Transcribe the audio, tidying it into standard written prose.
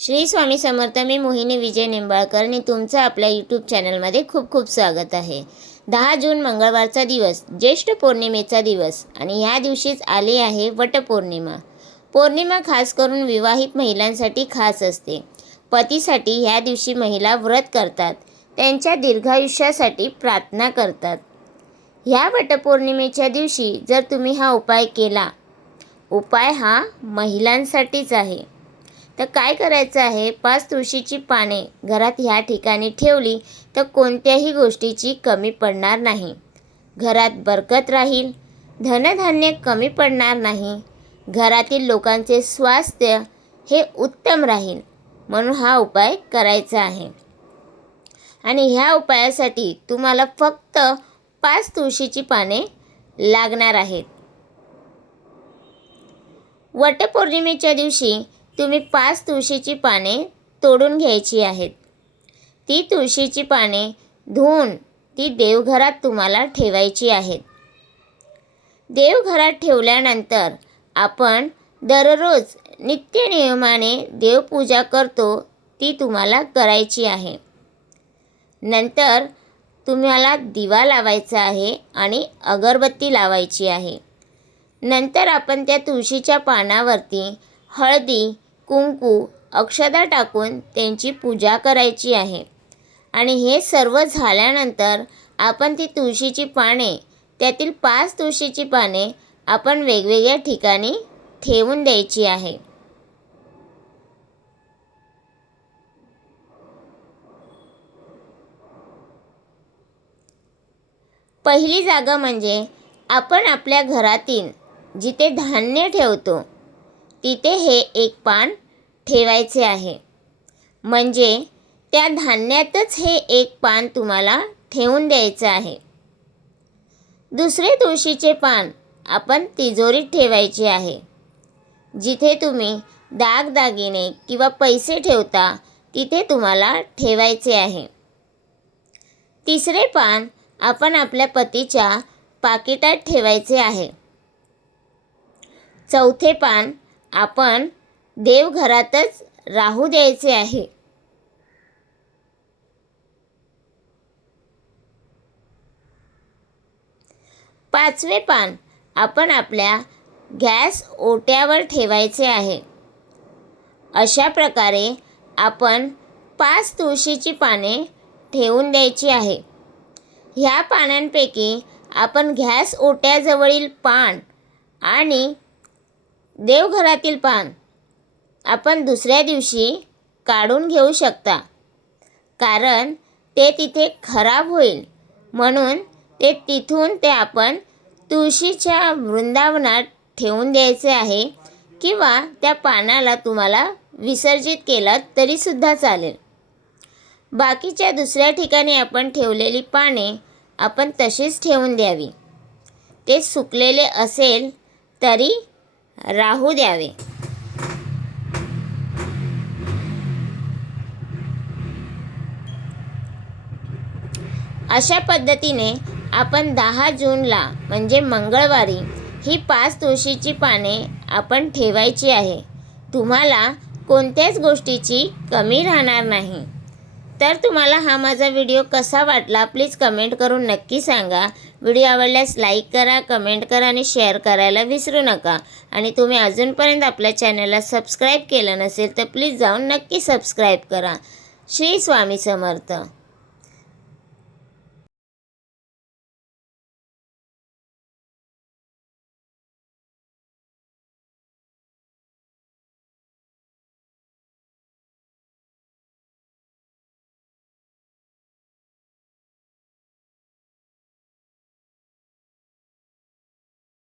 श्री स्वामी समर्थ. मी मोहिनी विजय निंबाळकर आणि तुमचं आपल्या यूट्यूब चॅनलमध्ये खूप खूप स्वागत आहे. 10 जून मंगळवारचा दिवस, ज्येष्ठ पौर्णिमेचा दिवस आणि ह्या दिवशीच आली आहे वटपौर्णिमा. पौर्णिमा खास करून विवाहित महिलांसाठी खास असते. पतीसाठी ह्या दिवशी महिला व्रत करतात, त्यांच्या दीर्घायुष्यासाठी प्रार्थना करतात. ह्या वटपौर्णिमेच्या दिवशी जर तुम्ही हा उपाय केला, उपाय हा महिलांसाठीच आहे, तर काय करायचं आहे, 5 तुळशीची पाने घरात ह्या ठिकाणी ठेवली तर कोणत्याही गोष्टीची कमी पडणार नाही. घरात बरकत राहील, धनधान्य कमी पडणार नाही, घरातील लोकांचे स्वास्थ्य हे उत्तम राहील. म्हणून हा उपाय करायचा आहे. आणि ह्या उपायासाठी तुम्हाला फक्त 5 तुळशीची पाने लागणार आहेत. वटपौर्णिमेच्या दिवशी तुम्ही 5 तुळशीची पाने तोडून घ्यायची आहेत. ती तुळशीची पाने धुवून ती देवघरात तुम्हाला ठेवायची आहेत. देवघरात ठेवल्यानंतर आपण दररोज नित्यनियमाने देवपूजा करतो, ती तुम्हाला करायची आहे. नंतर तुम्हाला दिवा लावायचा आहे आणि अगरबत्ती लावायची आहे. नंतर आपण त्या तुळशीच्या पानावरती हळदी, कुंकू, अक्षता टाकून त्यांची पूजा करायची आहे. आणि हे सर्व झाल्यानंतर आपण ती तुळशीची पाने, त्यातील 5 तुळशीची पाने आपण वेगवेगळ्या ठिकाणी ठेवून द्यायची आहे. पहिली जागा म्हणजे आपण आपल्या घरातील जिथे धान्य ठेवतो तिथे हे एक पान ठेवायचे आहे. म्हणजे त्या धान्यातच हे एक पान तुम्हाला ठेवून द्यायचं आहे. दुसरे तुळशीचे पान आपण तिजोरीत ठेवायचे आहे. जिथे तुम्ही दागदागिने किंवा पैसे ठेवता तिथे तुम्हाला ठेवायचे आहे. तिसरे पान आपण आपल्या पतीच्या पाकिटात ठेवायचे आहे. चौथे पान आपण देवघरातच राहू द्यायचे आहे. पाचवे पान आपण आपल्या गॅस ओट्यावर ठेवायचे आहे. अशा प्रकारे आपण 5 तुळशीची पाने ठेवून द्यायची आहे. ह्या पानांपैकी आपण गॅस ओट्याजवळील पान आणि देवघरातील पान आपण दुसऱ्या दिवशी काढून घेऊ शकता, कारण ते तिथे खराब होईल. म्हणून तिथून ते आपण तुळशीच्या वृंदावनात ठेवून द्यायचे आहे, किंवा त्या पानाला तुम्हाला विसर्जित केलं तरीसुद्धा चालेल. बाकीच्या दुसऱ्या ठिकाणी आपण ठेवलेली पाने आपण तशीच ठेवून द्यावी. ते सुकलेले असेल तरी राहू द्यावे. अशा पद्धतीने आपण 10 जूनला म्हणजे मंगळवारी ही 5 तुळशीची पाने आपण ठेवायची आहे. तुम्हाला कोणत्याच गोष्टीची कमी राहणार नाही. तर तुम्हाला हा माझा व्हिडिओ कसा वाटला प्लीज कमेंट करून नक्की सांगा. व्हिडिओ आवडल्यास लाईक करा, कमेंट करा आणि शेअर करायला विसरू नका. आणि तुम्ही अजूनपर्यंत आपल्या चॅनलला सबस्क्राईब केलं नसेल तर प्लीज जाऊन नक्की सबस्क्राईब करा. श्री स्वामी समर्थ.